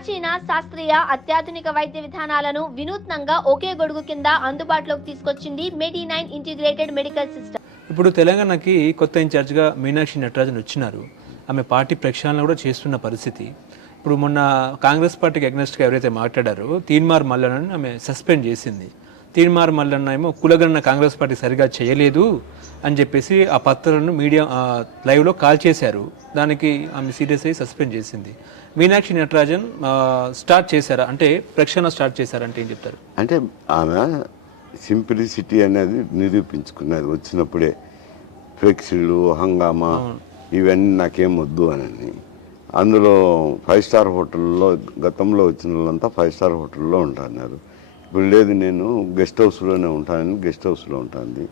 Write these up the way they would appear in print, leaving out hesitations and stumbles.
ప్రాచీన శాస్త్రీయ అత్యాధునిక వైద్య విధానాలను వినూత్నంగా ఒకే గొడుగు కింద అందుబాటులోకి తీసుకొచ్చింది మెడి9 ఇంటిగ్రేటెడ్ మెడికల్ సిస్టమ్. ఇప్పుడు తెలంగాణకి కొత్త ఇన్ఛార్జ్గా మీనాక్షి నటరాజన్ వచ్చినారు. ఆమె పార్టీ ప్రక్షాళన కూడా చేస్తున్న పరిస్థితి. ఇప్పుడు మొన్న కాంగ్రెస్ పార్టీకి అగ్నెస్ట్గా ఎవరైతే మాట్లాడారో తీన్మార్ మల్లన్నను ఆమె సస్పెండ్ చేసింది. తీన్మార్ మల్లన్న ఏమో కులగన్న కాంగ్రెస్ పార్టీ సరిగా చేయలేదు అని చెప్పేసి ఆ పత్రాలను మీడియా లైవ్లో కాల్ చేశారు. దానికి ఆమె సీరియస్ అయ్యి సస్పెండ్ చేసింది. మీనాక్షి నటరాజన్ స్టార్ట్ చేశారా, అంటే ప్రక్షాళన స్టార్ట్ చేశారంటే ఏం చెప్తారు? అంటే ఆమె సింప్లిసిటీ అనేది నిరూపించుకున్నది వచ్చినప్పుడే. ఫ్లెక్సీలు, హంగామా ఇవన్నీ నాకేం వద్దు అని. అందులో 5 స్టార్ హోటల్లో గతంలో వచ్చిన వాళ్ళంతా 5 స్టార్ హోటల్లో ఉంటున్నారు. ఇప్పుడు లేదు, నేను గెస్ట్ హౌస్లోనే ఉంటానని గెస్ట్ హౌస్లో ఉంటుంది.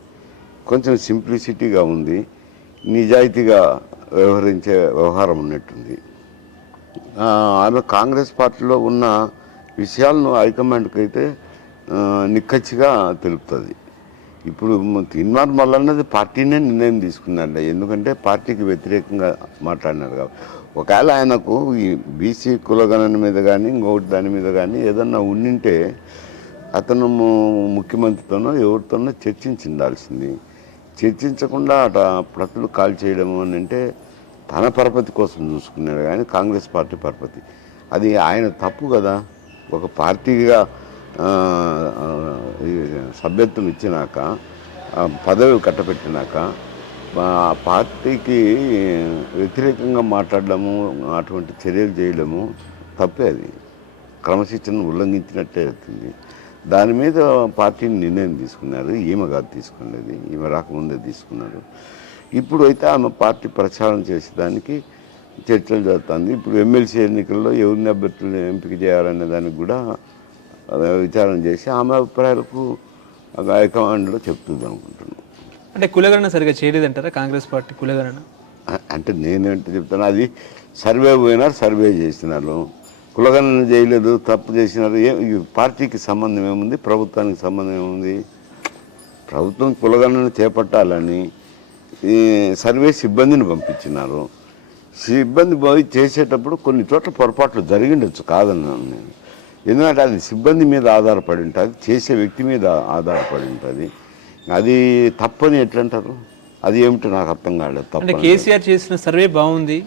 కొంచెం సింప్లిసిటీగా ఉంది, నిజాయితీగా వ్యవహరించే వ్యవహారం ఉన్నట్టుంది. ఆమె కాంగ్రెస్ పార్టీలో ఉన్న విషయాలను హైకమాండ్కి అయితే నిక్కచ్చిగా తెలుపుతుంది. ఇప్పుడు తీన్మార్ మల్లన్నది పార్టీనే నిర్ణయం తీసుకున్నాడు, ఎందుకంటే పార్టీకి వ్యతిరేకంగా మాట్లాడినారు కాబట్టి. ఒకవేళ ఆయనకు ఈ బీసీ కులగణన మీద కానీ ఇంకొకటి దాని మీద కానీ ఏదన్నా ఉండింటే అతను ముఖ్యమంత్రితోనో ఎవరితోనో చర్చించాల్సింది. చర్చించకుండా ప్రతులు కాల్ చేయడం అని అంటే తన పరపతి కోసం చూసుకున్నాడు కానీ కాంగ్రెస్ పార్టీ పరపతి అది ఆయన తప్పు కదా. ఒక పార్టీగా సభ్యత్వం ఇచ్చినాక, పదవి కట్టపెట్టినాక పార్టీకి వ్యతిరేకంగా మాట్లాడడము, అటువంటి చర్యలు చేయడము తప్పే. అది క్రమశిక్షణను ఉల్లంఘించినట్టే అవుతుంది. దాని మీద పార్టీని నిర్ణయం తీసుకున్నారు. ఈమె కాదు తీసుకున్నది, ఈమె రాకముందే తీసుకున్నారు. ఇప్పుడు అయితే ఆమె పార్టీ ప్రచారం చేసేదానికి చర్చలు జరుగుతుంది. ఇప్పుడు ఎమ్మెల్సీ ఎన్నికల్లో ఎవరిని అభ్యర్థులను ఎంపిక చేయాలనే దానికి కూడా విచారణ చేసి ఆమె అభిప్రాయాలకు హైకమాండ్లో చెప్తుంది అనుకుంటున్నాను. అంటే కులగణన సరిగా చేయలేదంటారా కాంగ్రెస్ పార్టీ? కులగణన అంటే నేనేంటి చెప్తాను, అది సర్వే పోయినారు, సర్వే చేసినారు, కులగణన చేయలేదు, తప్పు చేసినారు. పార్టీకి సంబంధం ఏముంది, ప్రభుత్వానికి సంబంధం ఏముంది? ప్రభుత్వం కులగణన చేపట్టాలని ఈ సర్వే సిబ్బందిని పంపించినారు. సిబ్బంది పోయి చేసేటప్పుడు కొన్ని చోట్ల పొరపాట్లు జరిగిండొచ్చు, కాదన్నాను నేను. ఎందుకంటే అది సిబ్బంది మీద ఆధారపడి ఉంటుంది, చేసే వ్యక్తి మీద ఆధారపడి ఉంటుంది. అది తప్పని ఎట్లంటారు? అది ఏమిటో నాకు అర్థం కాలేదు. అంటే కేసీఆర్ చేసిన సర్వే బాగుంది,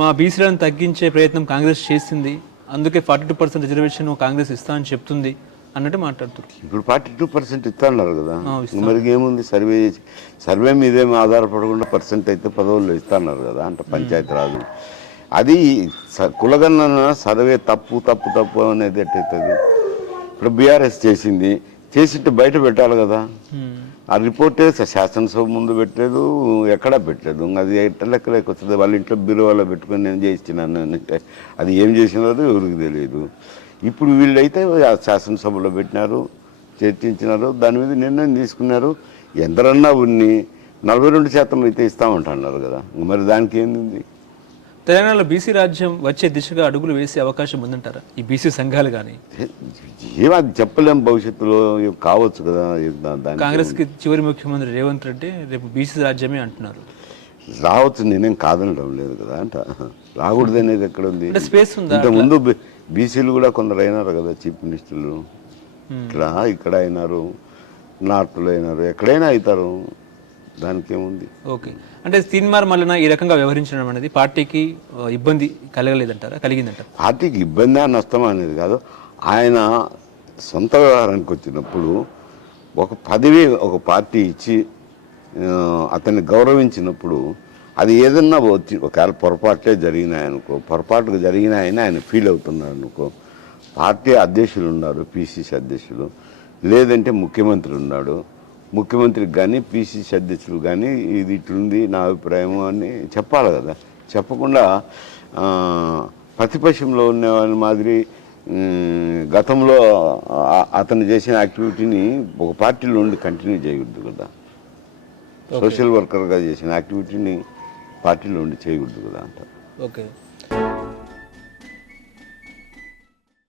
మా బీసీలను తగ్గించే ప్రయత్నం కాంగ్రెస్ చేసింది, అందుకే 42% రిజర్వేషన్ కాంగ్రెస్ ఇస్తా అని చెప్తుంది అన్నట్టు మాట్లాడుతున్నారు. ఇప్పుడు 42% ఇస్తున్నారు కదా, మరి ఏముంది? సర్వే మీదేమి ఆధారపడకుండా పర్సెంట్ అయితే పదవుల్లో ఇస్తున్నారు కదా, అంటే పంచాయతీ రాజు. అది కులగణన సర్వే తప్పు తప్పు తప్పు అనేది ఎట్టవుతుంది? ఇప్పుడు బీఆర్ఎస్ చేసింది, చేసింటే బయట పెట్టాలి కదా. ఆ రిపోర్టే శాసనసభ ముందు పెట్టలేదు, ఎక్కడా పెట్టలేదు. అది ఎట్ట లెక్కలేక వస్తుంది? వాళ్ళ ఇంట్లో బీరువాలో పెట్టుకొని నేను చేయించినాను అంటే అది ఏం చేసినారో ఎవరికి తెలియదు. ఇప్పుడు వీళ్ళైతే శాసనసభలో పెట్టినారు, చర్చించినారు, దాని మీద నిర్ణయం తీసుకున్నారు. ఎందరన్నా ఉన్ని 42% అయితే ఇస్తామంటున్నారు కదా, మరి దానికి ఏంది? తెలంగాణలో బీసీ రాజ్యం వచ్చే దిశగా అడుగులు వేసే అవకాశం ఉందంటారా ఈ బీసీ సంఘాలు? కానీ ఏమది చెప్పలేం, భవిష్యత్తులో కావచ్చు కదా. కాంగ్రెస్కి చివరి ముఖ్యమంత్రి రేవంత్ రెడ్డి రేపు బీసీ రాజ్యమే అంటున్నారు. రావచ్చు, నేనేం కాదనడం లేదు కదా. అంట రాకూడదు అనేది ఎక్కడ ఉంది? స్పేస్ ఉందా? ఇంతకుముందు బీసీలు కూడా కొందరు అయినారు కదా చీఫ్ మినిస్టర్లు. ఇక్కడ అయినారు, నార్త్లో అయినారు, ఎక్కడైనా అవుతారు, దానికి ఏముంది? ఓకే, అంటే తీన్మార్ మల్లన్న ఈ రకంగా వ్యవహరించడం అనేది పార్టీకి ఇబ్బంది కలగలేదంటారా? కలిగిందంటారా? పార్టీకి ఇబ్బంది నష్టం అనేది కాదు. ఆయన సొంత వ్యవహారానికి వచ్చినప్పుడు ఒక పదవి ఒక పార్టీ ఇచ్చి అతన్ని గౌరవించినప్పుడు అది ఏదన్నా వచ్చి ఒకవేళ పొరపాట్లే జరిగినాయనుకో, పొరపాటుగా జరిగినాయని ఆయన ఫీల్ అవుతున్నాడు అనుకో, పార్టీ అధ్యక్షులు ఉన్నారు, పిసిసి అధ్యక్షులు, లేదంటే ముఖ్యమంత్రి ఉన్నాడు, ముఖ్యమంత్రికి కానీ పిసిసి అధ్యక్షులు కానీ ఇది ఇట్లుంది నా అభిప్రాయం అని చెప్పాలి కదా. చెప్పకుండా ప్రతిపక్షంలో ఉన్న వాళ్ళ మాదిరి గతంలో అతను చేసిన యాక్టివిటీని ఒక పార్టీలో ఉండి కంటిన్యూ చేయకూడదు కదా. సోషల్ వర్కర్గా చేసిన యాక్టివిటీని పార్టీలో ఉండి చేయకూడదు కదా అంట. ఓకే.